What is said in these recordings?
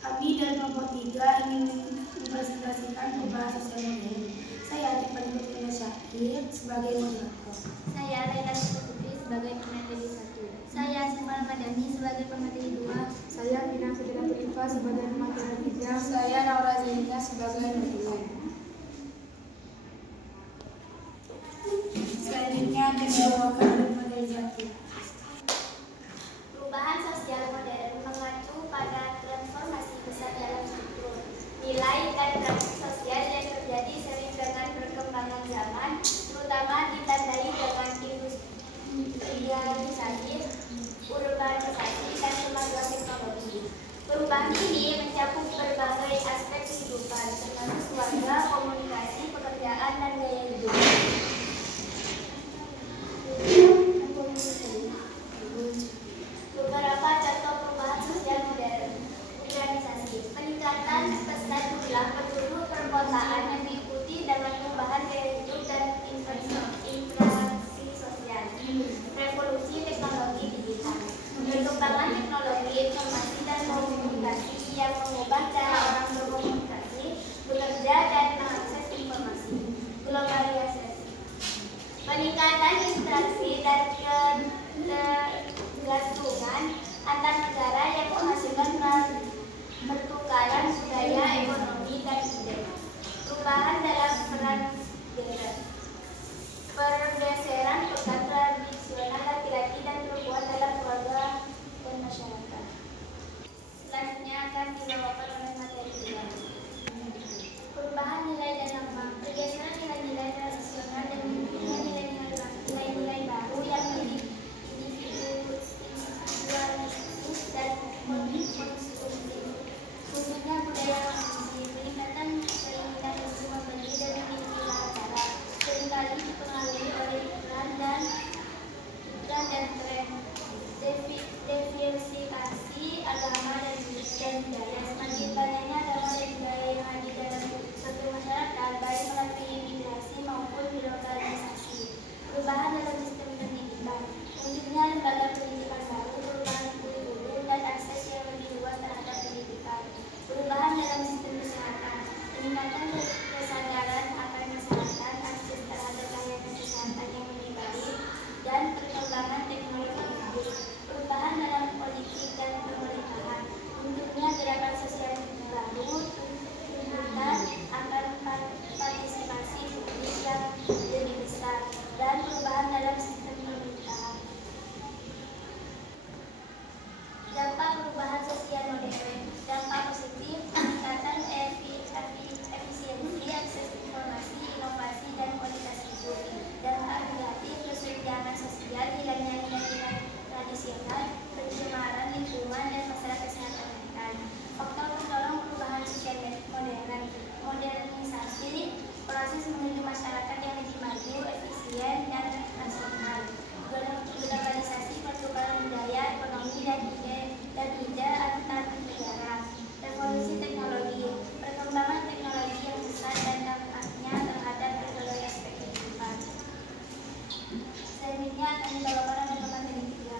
Kami dari kelompok 3 ingin mempresentasikan perubahan sosial modern. Saya Atipan Putri Syakir sebagai moderator. Saya Laila Putri sebagai pemateri 1. Saya Sifal Madani sebagai pemateri 2. Saya Vina Fitri Rifa sebagai pemateri 3. Saya Naura Zainah sebagai moderator. Selanjutnya akan dibawakan oleh materi 1. Perubahan sosial modern mengacu pada transformasi besar dalam struktur, nilai, dan praksi sosial yang terjadi seiring dengan perkembangan zaman, terutama ditandai dengan industrialisasi, urbanisasi, dan kemajuan teknologi. Perubahan ini mencakup berbagai aspek kehidupan, termasuk keluarga, komunikasi, pekerjaan, dan gaya hidup. Beberapa contoh perubahan sosial modern. Urbanisasi, peningkatan pesan jumlah penduduk perkotaan yang diikuti dengan perubahan gaya hidup dan interaksi sosial. Revolusi teknologi digital, perkembangan teknologi informasi dan komunikasi yang mengubah cara orang berkomunikasi, bekerja, dan mengakses informasi. Globalisasi, peningkatan interaksi dan ketergantungan antar negara yang menghasilkan pertukaran budaya, ekonomi, dan ide. Perubahan dalam peran gender, pergeseran peran tradisional laki-laki dan perempuan dalam keluarga dan masyarakat. Selanjutnya akan dibawakan oleh materi 2. Perubahan nilai dan norma, pergeseran nilai-nilai tradisional dan nilai-nilai baru yang lebih individualistis dan konsumtif, khususnya budaya konsumsi. Peningkatan keinginan untuk membeli dan memiliki acara seringkali dipengaruhi oleh iklan dan tren, diversifikasi agama dan budaya. Semakin banyaknya agama dan budaya yang hadir dalam suatu masyarakat, baik melalui imigrasi maupun globalisasi. Perubahan dalam sistem pendidikan, munculnya lembaga pendidikan baru, perubahan kurikulum, dan akses yang lebih luas terhadap pendidikan. Perubahan dalam sistem kesehatan, peningkatan kesadaran akan kesehatan, akses terhadap layanan kesehatan yang lebih baik, dan perkembangan teknologi medis. Perubahan dalam politik dan pemerintahan, munculnya gerakan sosial baru, tuntutan akan partisipasi publik yang lebih besar, dan perubahan dalam sistem pemerintahan. Dampak perubahan sosial modern. Dampak positif, peningkatan efisiensi, akses informasi, inovasi, dan kualitas hidup. Dampak negatif, kesenjangan sosial, hilangnya nilai-nilai tradisional, pencemaran lingkungan, dan masalah kesehatan mental. Faktor pendorong perubahan sosial modern, modernisasi, proses menuju masyarakat yang lebih maju, efisien, dan rasional. Globalisasi, pertukaran budaya, ekonomi, dan ide antar negara. Revolusi teknologi, perkembangan teknologi yang besar dan dampaknya terhadap berbagai aspek kehidupan. Selanjutnya akan dibawakan oleh pemateri 3.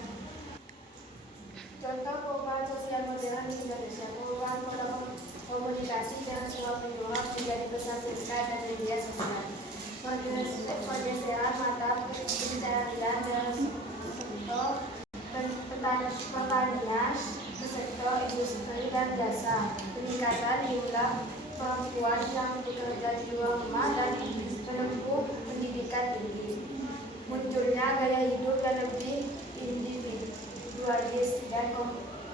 Contoh perubahan sosial modern di Indonesia. Perubahan pola komunikasi yang semua pendorong menjadi pesan singkat dan media sosial. Pergeseran mata pencaharian dalam sektor pertanian ke sektor industri dan jasa. Peningkatan jumlah perempuan yang bekerja di luar rumah dan menempuh pendidikan tinggi. Munculnya gaya hidup yang lebih individualis dan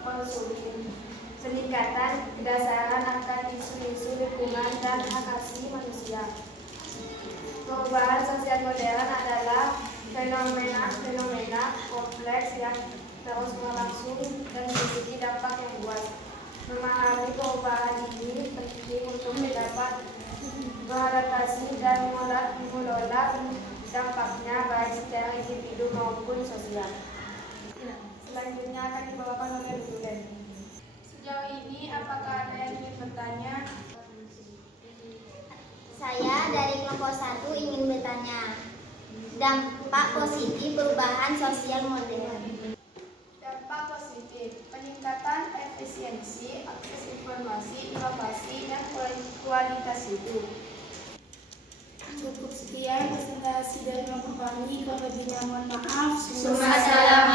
konsumtif. Peningkatan kedasaran akan isu-isu lingkungan dan hak asasi manusia. Perubahan sosial modern adalah fenomena kompleks yang terus berlangsung dan memiliki dampak yang luas. Memahami perubahan ini penting untuk dapat beradaptasi dan mengelola dampaknya baik secara individu maupun sosial. Selanjutnya akan dibawakan oleh Lulen. Sejauh ini apakah ada yang ingin bertanya? Saya dari kelompok 1 ingin bertanya, dampak positif perubahan sosial modern. Dampak positif, peningkatan efisiensi efisiensi, akses informasi, inovasi, dan kualitas hidup. Cukup sekian presentasi dari kelompok kami. Kalau lebihnya mohon maaf. Assalamualaikum.